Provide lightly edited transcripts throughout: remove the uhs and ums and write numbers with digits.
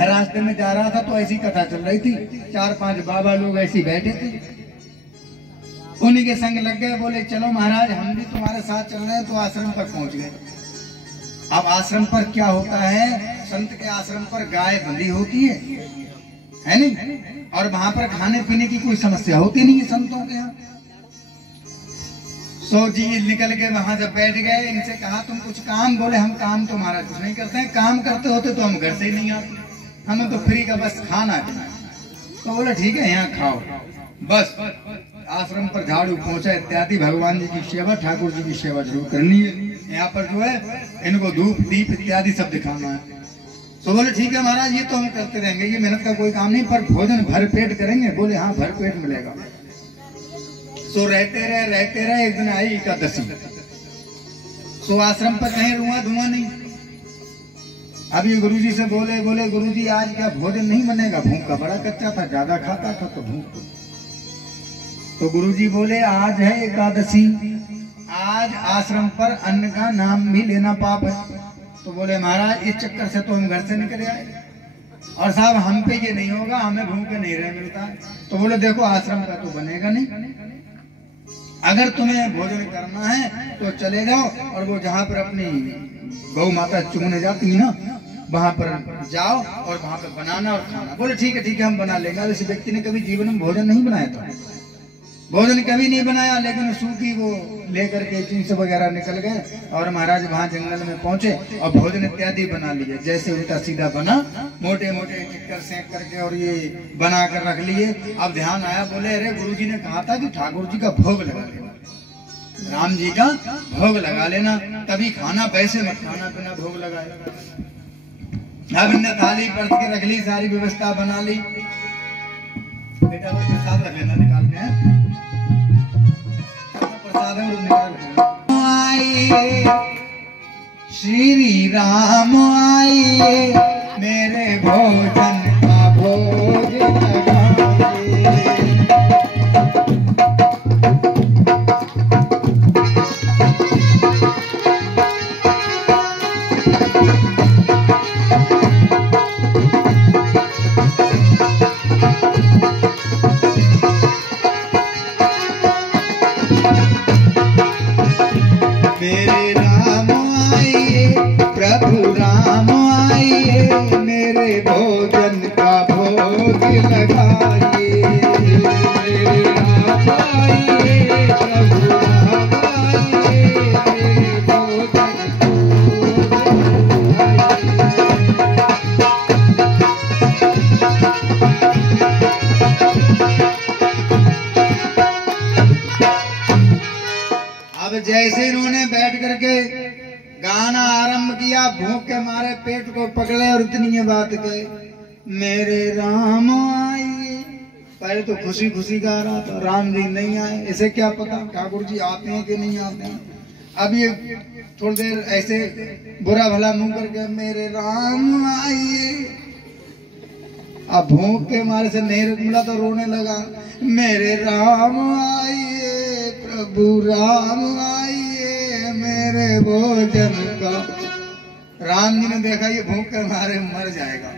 रास्ते में जा रहा था तो ऐसी कथा चल रही थी, 4-5 बाबा लोग ऐसे बैठे थे, उन्हीं के संग लग गए। बोले चलो महाराज हम भी तुम्हारे साथ चल रहे हैं। तो आश्रम पर पहुंच गए। अब आश्रम पर क्या होता है, संत के आश्रम पर गाय बंधी होती है नहीं, और वहां पर खाने पीने की कोई समस्या होती नहीं है संतों के यहाँ। सो जी निकल के वहां जब बैठ गए, इनसे कहा तुम कुछ काम, बोले हम काम तो हमारा कुछ नहीं करते हैं, काम करते होते तो हम घर से ही नहीं आते, हमें तो फ्री का बस खाना है। तो बोले ठीक है यहाँ खाओ। बस आश्रम पर झाड़ू पोंछा इत्यादि, भगवान जी की सेवा, ठाकुर जी की सेवा जरूर करनी है। यहाँ पर जो है इनको धूप दीप इत्यादि सब दिखाना है। तो बोले ठीक है महाराज ये तो हम करते रहेंगे, ये मेहनत का कोई काम नहीं, पर भोजन भर पेट करेंगे। बोले हाँ भर पेट मिलेगा। सो रहते रहे एक दिन आई एकादशी। सो आश्रम पर कहीं धुआं नहीं। अभी गुरुजी से बोले गुरुजी आज क्या भोजन नहीं बनेगा, भूख का बड़ा कच्चा था, ज्यादा खाता था तो भूख। तो गुरुजी बोले आज है एकादशी, आज आश्रम पर अन्न का नाम भी लेना पाप है। तो बोले महाराज इस चक्कर से तो हम घर से निकले आए, और साहब हम पे ये नहीं होगा, हमें भूखे नहीं रह मिलता। तो बोले देखो आश्रम का तो बनेगा नहीं, अगर तुम्हें भोजन करना है तो चले जाओ, और वो जहाँ पर अपनी गौ माता चुगने जाती है ना वहां पर जाओ और वहां पर बनाना और खाना। बोले ठीक है हम बना लेंगे। इस व्यक्ति ने कभी जीवन में भोजन नहीं बनाया था, भोजन कभी नहीं बनाया, लेकिन सूखी वो लेकर के चिंस वगैरह निकल गए और महाराज वहां जंगल में पहुंचे और भोजन इत्यादि बना लिए। जैसे उल्टा सीधा बना, मोटे मोटे चिक्कर सेंक करके और ये बना कर रख लिए। अब ध्यान आया, बोले अरे गुरुजी ने कहा था कि ठाकुर जी का भोग लगा लेना, राम जी का भोग लगा लेना, तभी खाना, वैसे मत खाना बिना भोग लगाए। अब इन्हें थाली परत के रख ली, सारी व्यवस्था बना ली। बेटा वो प्रसाद रख लेना, निकाल के प्रसाद है निकाल के। आइए श्री राम आइए, मेरे भोजन का भोग लगाइए। मेरे राम आइए, प्रभु राम आइए, मेरे भोजन का भोग लगाइए। मेरे राम आइए, प्रभु राम आइए, मेरे भोजन का भोग अब जैसे इन्होंने बैठ करके गाना आरंभ किया, भूख के मारे पेट को पकड़े और इतनी ये बात कहे, मेरे राम आइए। पहले तो खुशी खुशी गा रहा था, राम जी नहीं आए, इसे क्या पता ठाकुर जी आते हैं कि नहीं आते हैं। अब ये थोड़ी देर ऐसे बुरा भला मुंह करके मेरे राम आइए। अब भूख के मारे से नहीं मिला तो रोने लगा, मेरे राम आइए, प्रभु राम आइए, मेरे भोजन का। राम जी ने देखा ये भूख के मारे मर जाएगा।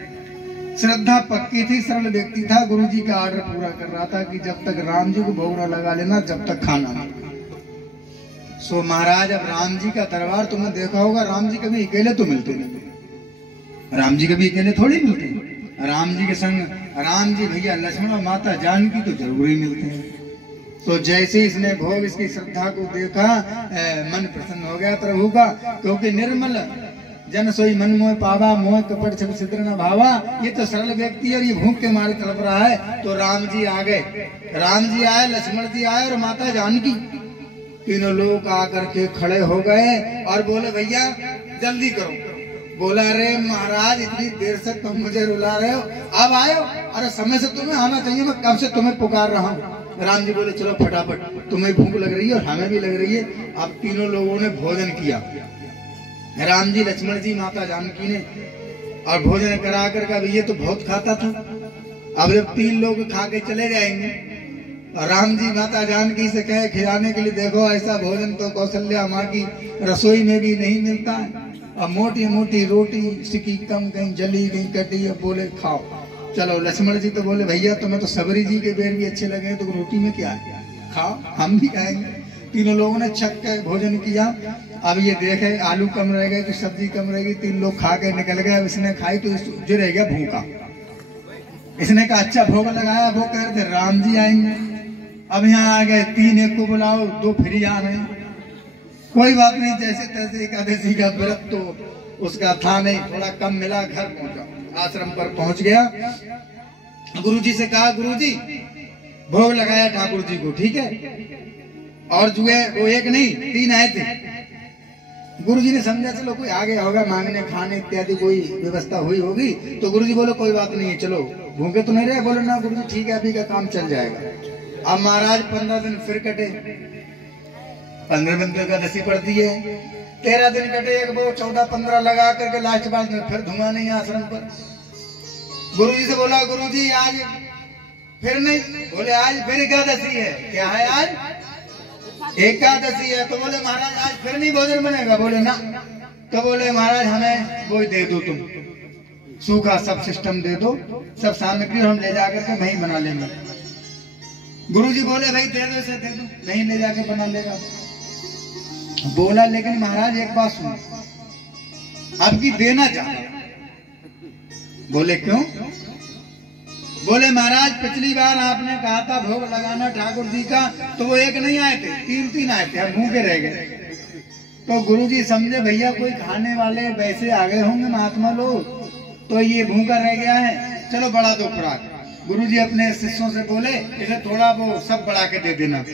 श्रद्धा पक्की थी, सरल व्यक्ति था, गुरु जी का आर्डर पूरा कर रहा था कि जब तक राम जी को भोग न लगा लेना जब तक खाना नहीं। सो महाराज अब राम जी का दरबार तुमने देखा होगा, राम जी कभी अकेले तो मिलते नहीं, राम जी कभी अकेले थोड़ी मिलते। राम जी के संग राम जी, भैया लक्ष्मण और माता जानकी तो जरूर ही मिलते हैं। तो जैसे इसने भोग, इसकी श्रद्धा को देखा, मन प्रसन्न हो गया प्रभु का, क्योंकि निर्मल जन सोई मन मोह पावा, मोह कपट छल छिद्र न भावा। ये तो सरल व्यक्ति है और ये भूख के मारे तड़प रहा है। तो राम जी आ गए, राम जी आए, लक्ष्मण जी आए और माता जानकी, तीनों लोग आकर के खड़े हो गए और बोले भैया जल्दी करो। बोला अरे महाराज इतनी देर से तुम मुझे रुला रहे हो, अब आयो, अरे समय से तुम्हें आना चाहिए, मैं कब से तुम्हें पुकार रहा हूँ। राम जी बोले चलो फटाफट, तुम्हें भूख लग रही है और हमें भी लग रही है। अब तीनों लोगों ने भोजन किया, राम जी, लक्ष्मण जी, माता जानकी ने, और भोजन करा कर अब ये तो बहुत खाता था। अब जब 3 लोग खा के चले जाएंगे और राम जी माता जानकी से कहे खिलाने के लिए, देखो ऐसा भोजन तो कौशल्या माँ की रसोई में भी नहीं मिलता है। अब मोटी मोटी रोटी सिकी कम, कहीं जली कहीं कटी। अब बोले खाओ। चलो लक्ष्मण जी तो बोले भैया तुम्हें तो सबरी जी के बेर भी अच्छे लगे तो रोटी में क्या है, खाओ हम भी खाएंगे। तीनों लोगों ने छक के भोजन किया। अब ये देखे आलू कम रह गए कि सब्जी कम रह गई, 3 लोग खा के निकल गए। अब इसने खाई तो जो रह गया भूखा। इसने कहा अच्छा भोग लगाया। वो कह रहे थे राम जी आएंगे। अब यहाँ आ गए, 3 एक को बुलाओ, 2 फिर आ रहे। कोई बात नहीं, जैसे तैसे एकादशी का व्रत तो उसका था नहीं, थोड़ा कम मिला। घर पहुंचा, आश्रम पर पहुंच गया। गुरुजी से कहा गुरुजी भोग लगाया ठाकुर जी को, ठीक है। और जुए वो एक नहीं 3 आए थे। गुरुजी ने समझा चलो कोई आ गया होगा मांगने खाने इत्यादि कोई व्यवस्था हुई होगी। तो गुरुजी बोलो कोई बात नहीं है, चलो भूखे तो नहीं रहे। बोले ना गुरुजी ठीक है, अभी का काम चल जाएगा। अब महाराज 15 दिन फिर कटे। 15 दिन तो एकादशी पड़ती है। 13 दिन कटे, एक वो 14-15 लगा करके लास्ट बात में फिर धुआं नहीं आश्रम पर। गुरुजी से बोला गुरुजी आज फिर नहीं। बोले आज फिर एकादशी है। क्या है आज एकादशी है। तो बोले महाराज आज फिर नहीं भोजन बनेगा। बोले ना। तो बोले महाराज हमें वो दे दो, तुम सूखा सब सिस्टम दे दो, सब सामग्री हम ले जाकर के वहीं बना लेंगे। गुरुजी बोले भाई दे दो, इसे दे दो, नहीं ले जाके बना लेगा। बोला लेकिन महाराज एक बात सुनो, अब की देना चाहता। बोले क्यों। बोले महाराज पिछली बार आपने कहा था भोग लगाना ठाकुर जी का, तो वो एक नहीं आए थे, 3 आए थे, हम भूखे रह गए। तो गुरुजी समझे भैया कोई खाने वाले वैसे आ गए होंगे महात्मा लोग, तो ये भूखा रह गया है, चलो बढ़ा दो खुराक। गुरुजी अपने शिष्यों से बोले इसे थोड़ा वो सब बढ़ा के दे देना,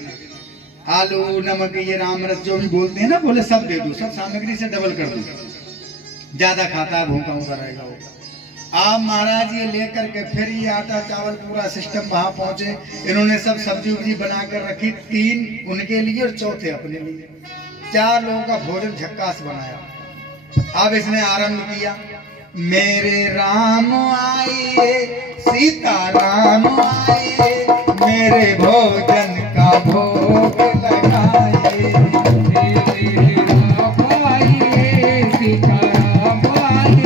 आलू नमक ये रामरस जो भी बोलते हैं ना, बोले सब दे दो, सब सामग्री से डबल कर दो, ज्यादा खाता है भूखा भूखा रहेगा वो। आप महाराज ये लेकर के फिर ये आटा चावल पूरा सिस्टम वहां पहुंचे। इन्होंने सब सब्जी उब्जी बनाकर रखी, 3 उनके लिए और 4थे अपने लिए। 4 लोगों का भोजन झक्कास बनाया। अब इसने आरंभ किया, मेरे राम आए सीता राम आए, मेरे भोजन का भोग लगाए। मेरे राम आए सीता राम आए,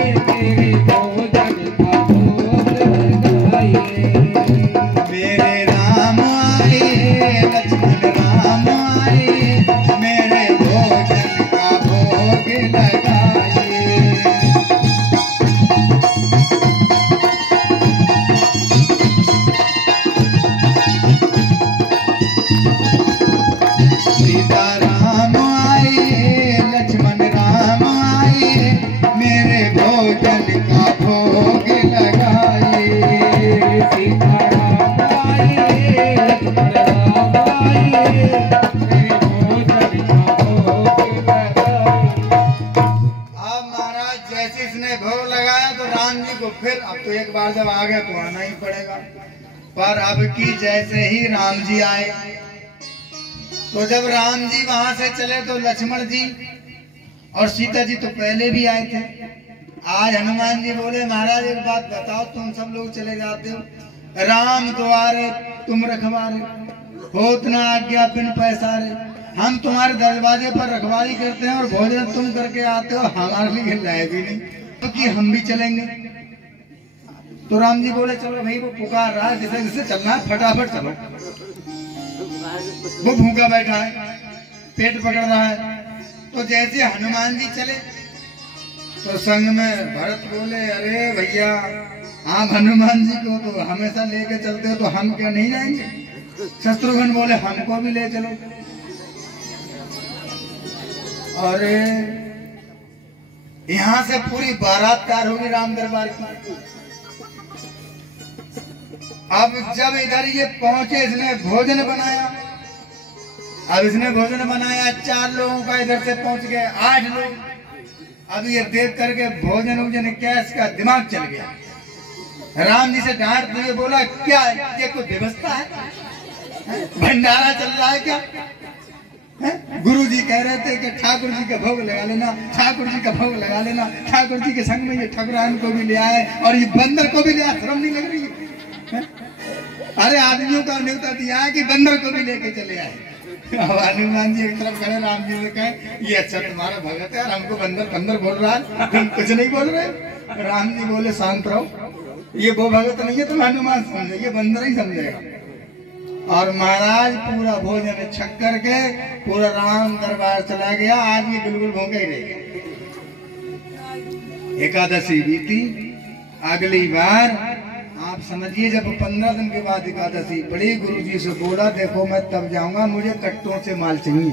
मेरे भोजन का भोग लगाए। मेरे राम आए लक्ष्मण राम आए, मेरे भोजन का भोग लगाए। फिर अब तो एक बार जब आ गया तो आना ही पड़ेगा। पर अब की जैसे ही राम जी आए, तो जब राम जी वहां से चले तो लक्ष्मण जी और सीता जी तो पहले भी आए थे। आज हनुमान जी बोले महाराज एक बात बताओ, तुम सब लोग चले जाते हो, राम द्वारे तुम रखवारे, होत न आज्ञा बिन पैसारे। हम तुम्हारे दरवाजे पर रखवारी करते हैं और भोजन तुम करके आते हो, हमारे लिए लाए भी नहीं, क्योंकि हम भी चलेंगे। तो राम जी बोले चलो भाई वो पुकार रहा है, जिसे जिसे चलना है फटाफट चलो। वो भूखा बैठा है, पेट पकड़ रहा है। तो जैसे हनुमान जी चले तो संग में भरत बोले अरे भैया आप हनुमान जी को तो हमेशा लेके चलते हो, तो हम क्या नहीं जाएंगे। शत्रुघ्न बोले हमको भी ले चलो। और यहाँ से पूरी बारात तैयार होगी राम दरबार की। अब जब इधर ये पहुंचे, इसने भोजन बनाया। अब इसने भोजन बनाया, 4 लोगों का इधर से पहुंच गए 8 लोग। अब ये देख करके भोजन उजन क्या इसका दिमाग चल गया। राम जी से डांट दिए, बोला क्या ये कोई व्यवस्था है, भंडारा चल रहा है क्या। गुरु जी कह रहे थे कि ठाकुर जी का भोग लगा लेना, ठाकुर जी का भोग लगा लेना। ठाकुर जी के संग में ये ठकुरान को भी ले आए और ये बंदर को भी ले आए। शर्म नहीं लग रही है? अरे आदमियों का न्योता दिया है कि बंदर को भी लेके चले आए। अब हनुमान जी एक तरफ खड़े, राम जी ने कहे ये अच्छा तुम्हारा भगत है, हमको बंदर बंदर बोल रहा है, तुम कुछ नहीं बोल रहे। राम जी बोले शांत रहो, ये वो भगत नहीं है तुम हनुमान समझे, ये बंदर ही समझेगा। और महाराज पूरा भोजन छक करके पूरा राम दरबार चला गया। आदमी बिल्कुल भूखे ही रह गया। एकादशी बीती, अगली बार आप समझिए जब 15 दिन के बाद एकादशी पड़ी, गुरुजी से बोला देखो मैं तब जाऊंगा, मुझे कट्टों से माल चाहिए,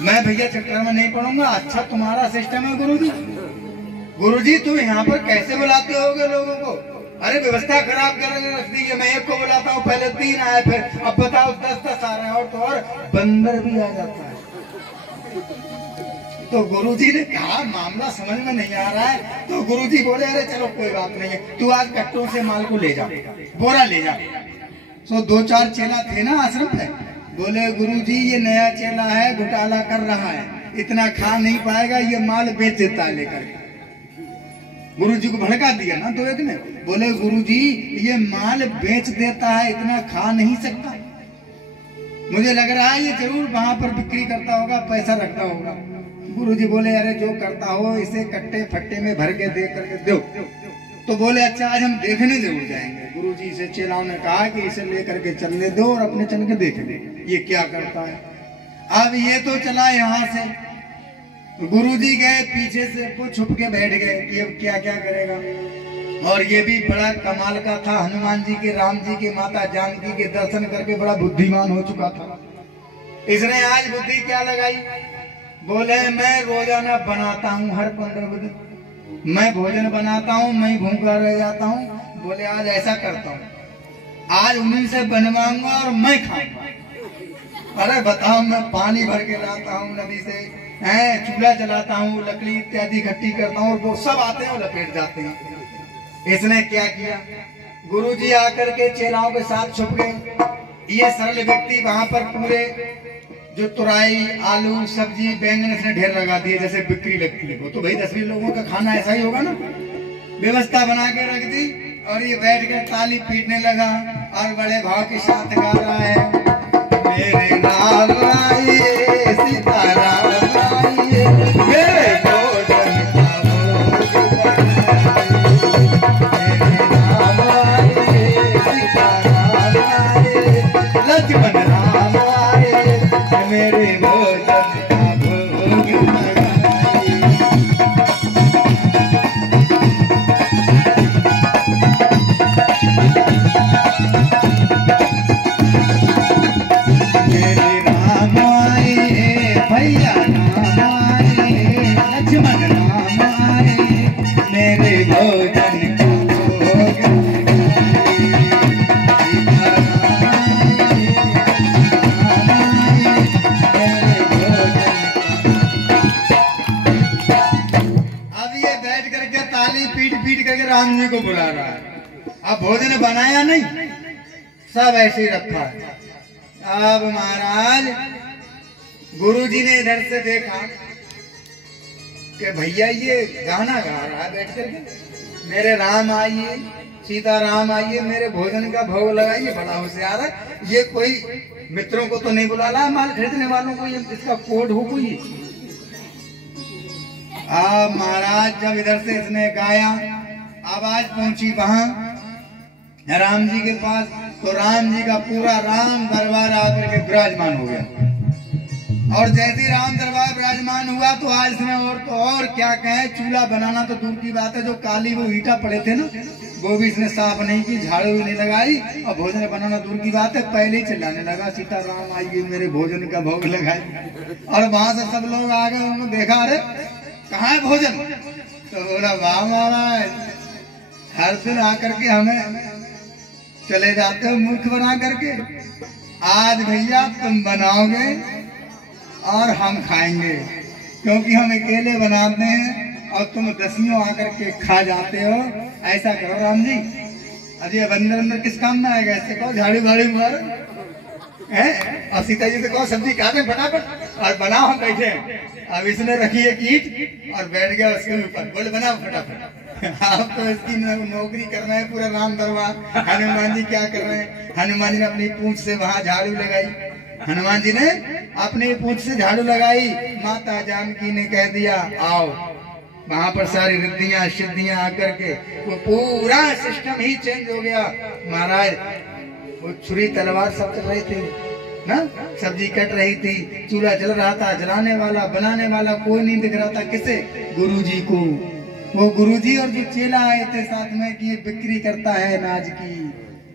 मैं भैया चक्कर में नहीं पड़ूंगा। अच्छा तुम्हारा सिस्टम है गुरुजी। गुरुजी तुम यहाँ पर कैसे बुलाते होगे लोगों को? अरे व्यवस्था खराब करके रख दी है, मैं एक को बुलाता हूँ, पहले 3 आए, फिर अब बताओ 10 आ रहे हैं, और तो और बंदर भी आ जाता है। तो गुरुजी ने कहा मामला समझ में नहीं आ रहा है। तो गुरुजी बोले अरे चलो कोई बात नहीं है, तू आज कट्टों से माल को ले जा, बोरा ले जा। तो 2-4 चेला थे ना आश्रम में, बोले गुरुजी ये नया चेला है, घोटाला कर रहा है, इतना खा नहीं पाएगा, ये माल बेच देता है लेकर। गुरुजी को भड़का दिया ना तो एक ने, बोले गुरुजी ये माल बेच देता है, इतना खा नहीं सकता, मुझे लग रहा है ये जरूर वहां पर बिक्री करता होगा, पैसा रखता होगा। गुरुजी बोले अरे जो करता हो इसे कट्टे फट्टे में भर के दे करके दो। तो बोले अच्छा आज हम देखने जरूर जाएंगे। गुरुजी से चेलाओं ने कहा कि इसे लेकर के चलने दो और अपने चल के देख ले ये क्या करता है। अब ये तो चला यहाँ से, गुरुजी गए पीछे से, वो छुप के बैठ गए कि अब क्या क्या करेगा। और ये भी बड़ा कमाल का था, हनुमान जी के, राम जी के, माता जानकी के दर्शन करके बड़ा बुद्धिमान हो चुका था। इसने आज बुद्धि क्या लगाई, बोले मैं रोजाना बनाता हूँ, हर 15 दिन मैं भोजन बनाता हूँ, मैं भूखा रह जाता हूँ। बोले आज ऐसा करता हूँ, आज उन्हीं से बनवाऊंगा और मैं खाऊंगा। अरे बताओ, मैं पानी भर के लाता हूँ नदी से, चूल्हा जलाता हूँ, लकड़ी इत्यादि इकट्ठी करता हूँ, और वो सब आते हैं और लपेट जाते हैं। इसने क्या किया, गुरुजी आकर के चेलाओं के साथ छुप गए। ये सरल व्यक्ति वहां पर पूरे जो तुराई, आलू, सब्जी, बैंगन इसने ढेर लगा दिए जैसे बिक्री लगती है। वो तो भाई 10-20 लोगों का खाना ऐसा ही होगा ना। व्यवस्था बना के रख दी और ये बैठ कर ताली पीटने लगा और बड़े भाव के साथ गा रहा है, मेरे नाम आइए सीताराम आइए, मेरे भोजन का भोग बनाइए, मेरे नाम आइए सीताराम आइए, लक्ष्मण राम आइए, मेरे भोजन का भोग लगाइए। मेरे राम आए, भैया राम आए, लक्ष्मण राम आए, मेरे भोजन का भोग पीट करके राम जी को बुला रहा है। अब भोजन बनाया नहीं, सब ऐसे ही रखा है। अब महाराज गुरुजी ने इधर से देखा कि भैया ये गाना गा रहा है बैठ करके, मेरे राम आइए सीता राम आइए, मेरे भोजन का भोग लगाइए, बड़ा होशियार है ये, कोई मित्रों को तो नहीं बुला रहा, माल खरीदने वालों को ये इसका कोड हो कोई। अब महाराज जब इधर से इसने गाया, आवाज पहुंची वहां राम जी के पास, तो राम जी का पूरा राम दरबार आकर के विराजमान हो गया। और जैसे राम दरबार विराजमान हुआ तो आज इसने और क्या कहे, चूल्हा बनाना तो दूर की बात है, जो काली वो ईंटा पड़े थे ना वो भी इसने साफ नहीं की, झाड़ू भी नहीं लगाई, और भोजन बनाना दूर की बात है पहले ही चिल्लाने लगा, सीता राम आइए मेरे भोजन का भोग लगाए। और वहां से सब लोग आ गए, उन्होंने देखा अरे कहाँ है भोजन, तो बोला वाह महाराज हर दिन आकर के हमें चले जाते हो मूर्ख बना करके, आज भैया तुम बनाओगे और हम खाएंगे, क्योंकि हम अकेले बनाते हैं और तुम 10 आकर के खा जाते हो। ऐसा करो राम जी, अजय बंदर अंदर किस काम में आएगा, इससे कहो झाड़ू भाड़ू मारो है, और सीता जी से कहो सब्जी काटे फटाफट और बनाओ, हम बैठे। अब इसने रखी एक ईंट और बैठ गया उसके ऊपर, बोले बनाओ फटाफट। आप तो इसकी नौकरी कर रहे हैं पूरा राम दरबार। हनुमान जी क्या कर रहे हैं? हनुमान जी ने अपनी पूंछ से वहां झाड़ू लगाई। हनुमान जी ने अपनी पूंछ से झाड़ू लगाई। माता जानकी ने कह दिया आओ। वहां पर सारी रिद्धियां सिद्धियां आकर के वो पूरा सिस्टम ही चेंज हो गया। महाराज वो छुरी तलवार सब चल रहे थे ना, सब्जी कट रही थी, चूल्हा जल रहा था, जलाने वाला बनाने वाला कोई नहीं दिख रहा था। किसे? गुरुजी को। वो गुरुजी और जो चेला आए थे साथ में कि ये बिक्री करता है अनाज की,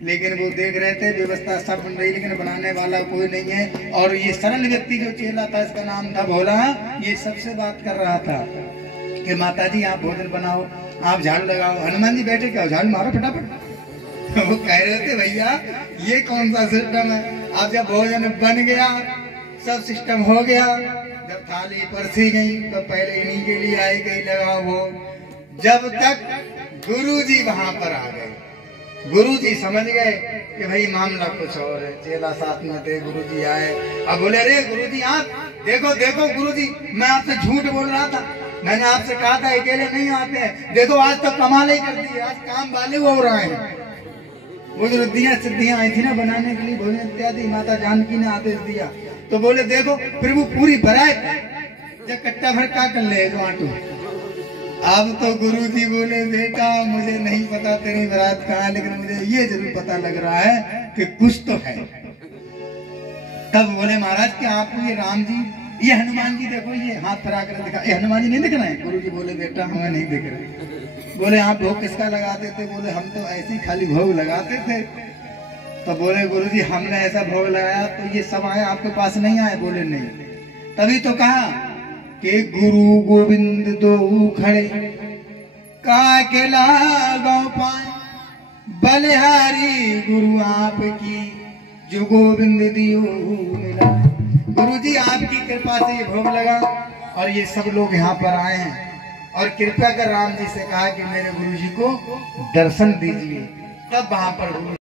लेकिन वो देख रहे थे व्यवस्था सब बन रही लेकिन बनाने वाला कोई नहीं है। और ये सरल व्यक्ति जो चेला था, इसका नाम था भोला, ये सबसे बात कर रहा था कि माता जी आप भोजन बनाओ, आप झाड़ू लगाओ। हनुमान जी बैठे क्या झाड़ू मारो फटाफट। वो कह रहे थे भैया ये कौन सा सिस्टम है? अब जब भोजन बन गया, सब सिस्टम हो गया, जब थाली परसी गई तो पहले इन्हीं के लिए आई गई लगाओ वो। जब तक गुरुजी वहां पर आ गए, गुरुजी समझ गए कि भाई मामला कुछ और है। चेला साथ में थे, गुरुजी आए। अब बोले अरे गुरुजी आप देखो देखो गुरुजी, मैं आपसे झूठ बोल रहा था, मैंने आपसे कहा था अकेले नहीं आते हैं, देखो आज तो कमाल ही कर दी, आज काम वाले हो रहे हैं। वो जो रिद्धियां सिद्धियां आई थी ना बनाने के लिए भोजन इत्यादि, माता जानकी ने आदेश दिया। तो बोले देखो फिर वो पूरी बरात जब कट्टा भर का कर ले तो आटू। अब तो गुरुजी बोले बेटा मुझे नहीं पता तेरी बरात कहाँ, लेकिन मुझे ये जरूर पता लग रहा है कि कुछ तो है। तब बोले महाराज कि आपको ये राम जी, ये हनुमान जी देखो, ये हाथ फरा कर दिखा, ये हनुमान जी नहीं दिख रहे हैं? गुरुजी बोले बेटा हमें नहीं दिख रहे। बोले आप भोग किसका लगाते थे? बोले हम तो ऐसे ही खाली भोग लगाते थे। तो बोले गुरुजी हमने ऐसा भोग लगाया तो ये सब आए, आपके पास नहीं आए? बोले नहीं। तभी तो कहा कि गुरु गोविंद दो खड़े का के लागो पाए, बलिहारी गुरु आपकी जो गोविंद दियो मिला। गुरुजी आपकी कृपा से ये भोग लगा और ये सब लोग यहाँ पर आए हैं, और कृपया कर राम जी से कहा कि मेरे गुरुजी को दर्शन दीजिए। तब वहां पर